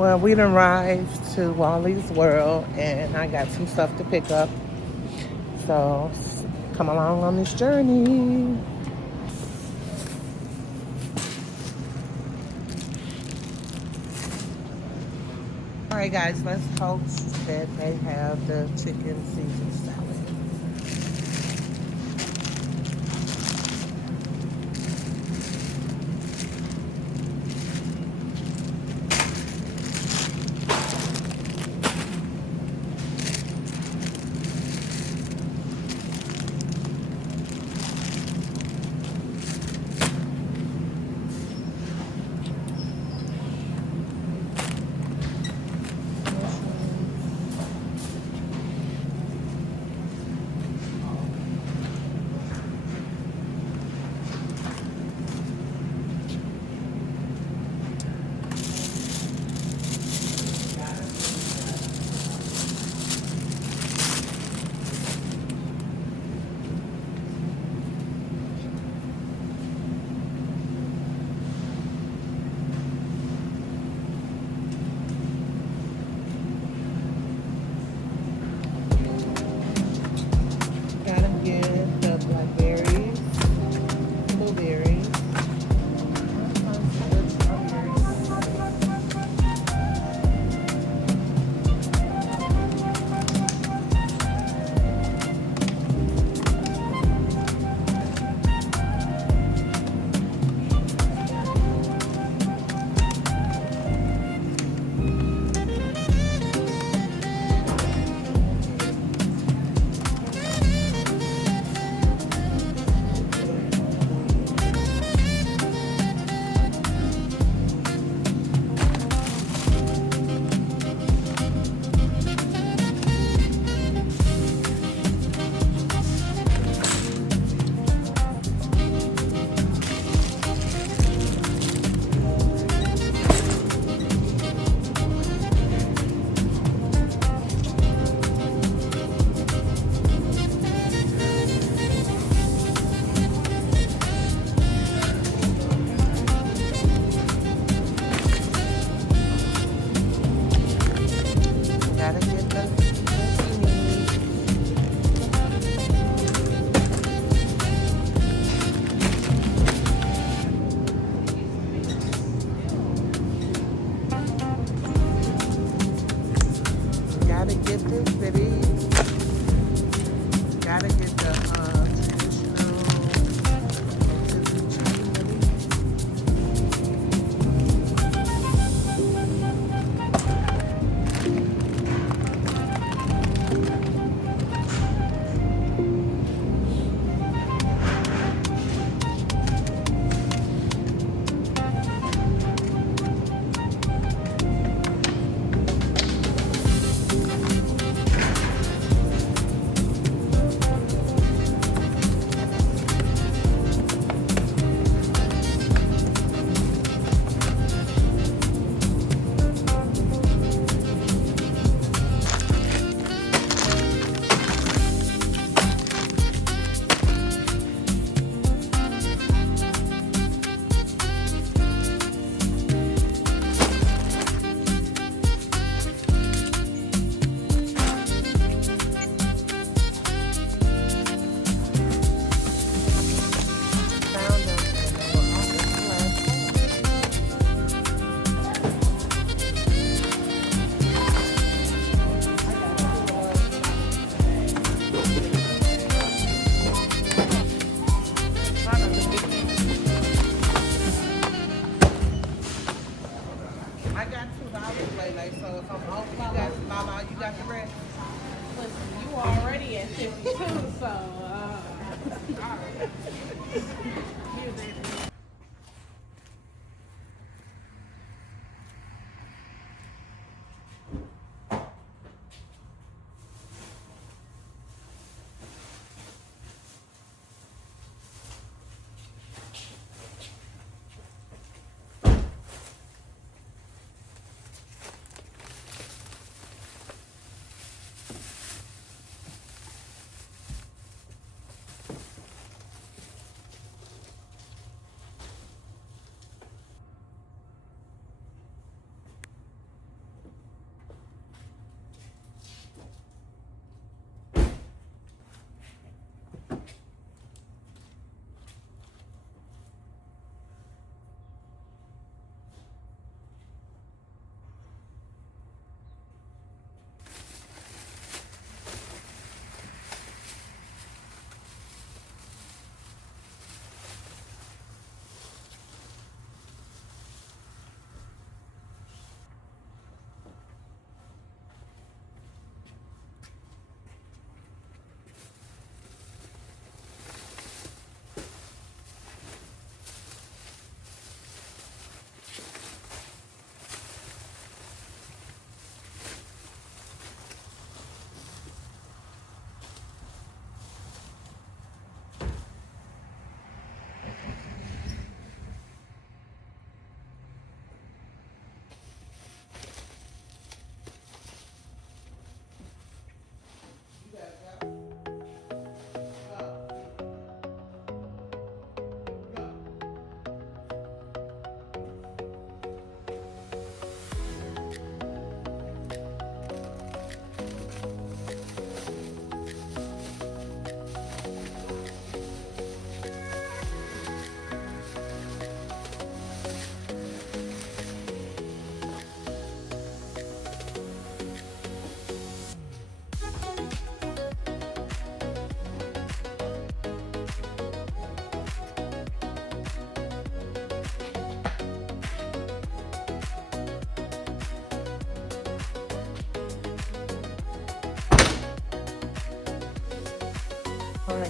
Well, we done arrived to Wally's World, and I got some stuff to pick up. So come along on this journey. All right, guys, let's hope that they have the chicken Caesar salad. Gotta get the blackberries, blueberries, the strawberries. Gotta get the zucchini. Gotta get this, baby. Gotta get the traditional chicken, baby. Found them, and they were on the last I got $2 Lele, so if I'm off, you got Lala, you got the rest. Listen, you already at 52, so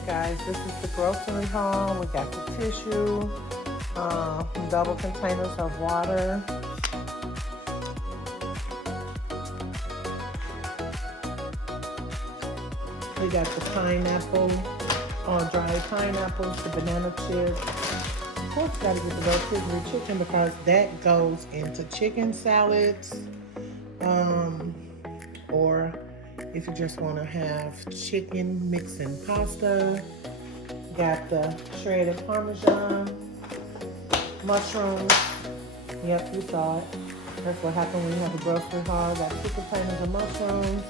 Okay, guys, this is the grocery haul. We got the tissue, double containers of water. We got the pineapple, dried pineapples, the banana chips. Of course, got to get the rotisserie chicken because that goes into chicken salads, or if you just want to have chicken mixed in pasta. Got the shredded Parmesan, mushrooms. Yep, you saw it. That's what happened when you have a grocery haul. Got 2 containers of mushrooms,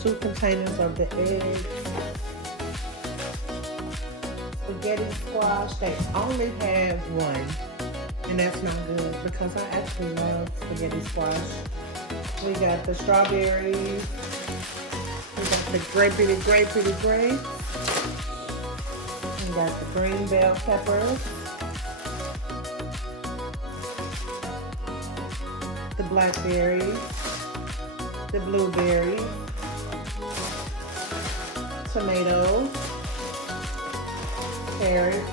2 containers of the eggs, spaghetti squash. They only have 1, and that's not good because I actually love spaghetti squash. We got the strawberries. We got the grape. We got the green bell peppers, the blackberries, the blueberries, tomatoes, carrots,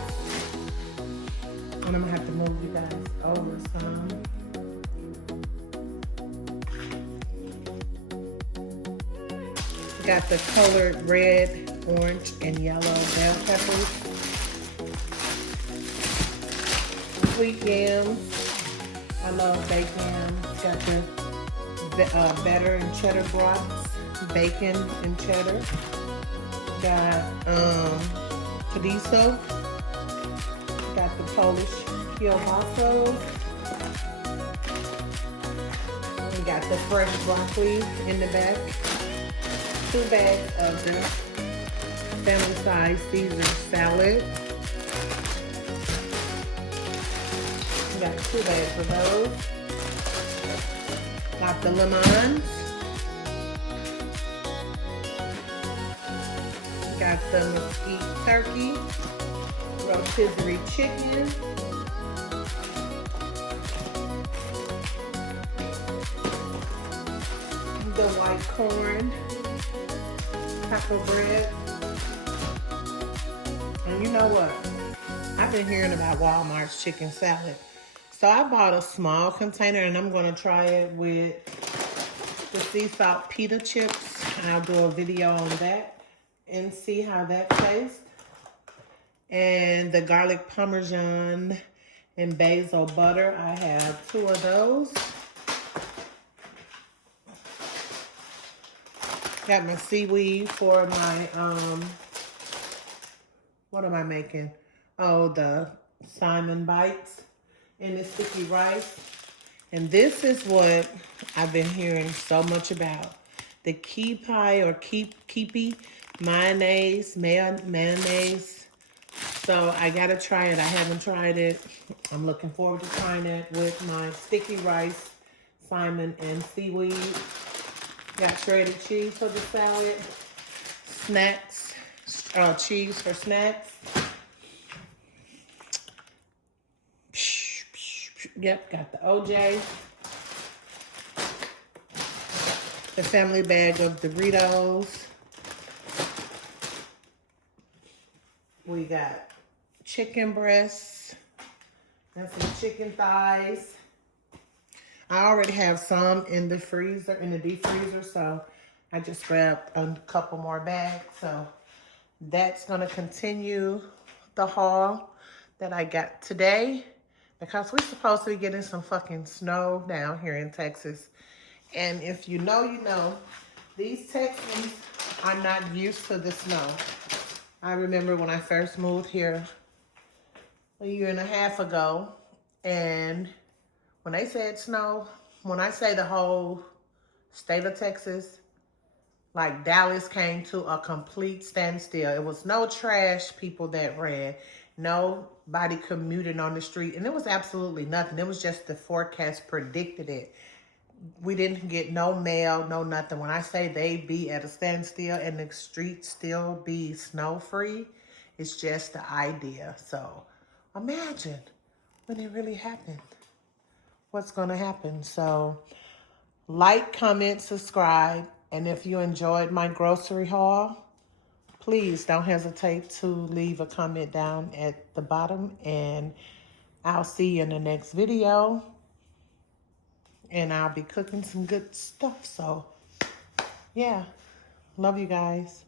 and I'm gonna have to move you guys over some. Got the colored red, orange, and yellow bell peppers. Sweet yams. I love baked yams. Got the butter and cheddar brats, bacon and cheddar. Got chorizo. Got the Polish kielbasa. We got the fresh broccoli in the back. 2 bags of the family size Caesar salad. We got 2 bags of those. Got the lemons. Got the mesquite turkey, rotisserie chicken, the white corn, taco bread. And you know what? I've been hearing about Walmart's chicken salad. So I bought a small container and I'm gonna try it with the sea salt pita chips. I'll do a video on that and see how that tastes. And the garlic parmesan and basil butter. I have 2 of those. Got my seaweed for my, what am I making? Oh, the Simon Bites and the sticky rice. And this is what I've been hearing so much about. The Kewpie or Keepy mayonnaise. So I gotta try it. I haven't tried it. I'm looking forward to trying it with my sticky rice, Simon, and seaweed. Got shredded cheese for the salad. Snacks, cheese for snacks. Yep, got the OJ. The family bag of Doritos. We got chicken breasts. That's some chicken thighs. I already have some in the freezer, in the deep freezer, so I just grabbed a couple more bags. So that's gonna continue the haul that I got today because we're supposed to be getting some fucking snow down here in Texas. And if you know, you know, these Texans are not used to the snow. I remember when I first moved here a year and a half ago, and when they said snow, when I say the whole state of Texas, like Dallas came to a complete standstill. It was no trash people that ran, nobody commuting on the street, and it was absolutely nothing. It was just the forecast predicted it. We didn't get no mail, no nothing. When I say they be at a standstill and the streets still be snow-free, it's just the idea. So imagine when it really happened, what's gonna happen. So like, comment, subscribe, and if you enjoyed my grocery haul, please don't hesitate to leave a comment down at the bottom, and I'll see you in the next video. And I'll be cooking some good stuff. So, yeah. Love you guys.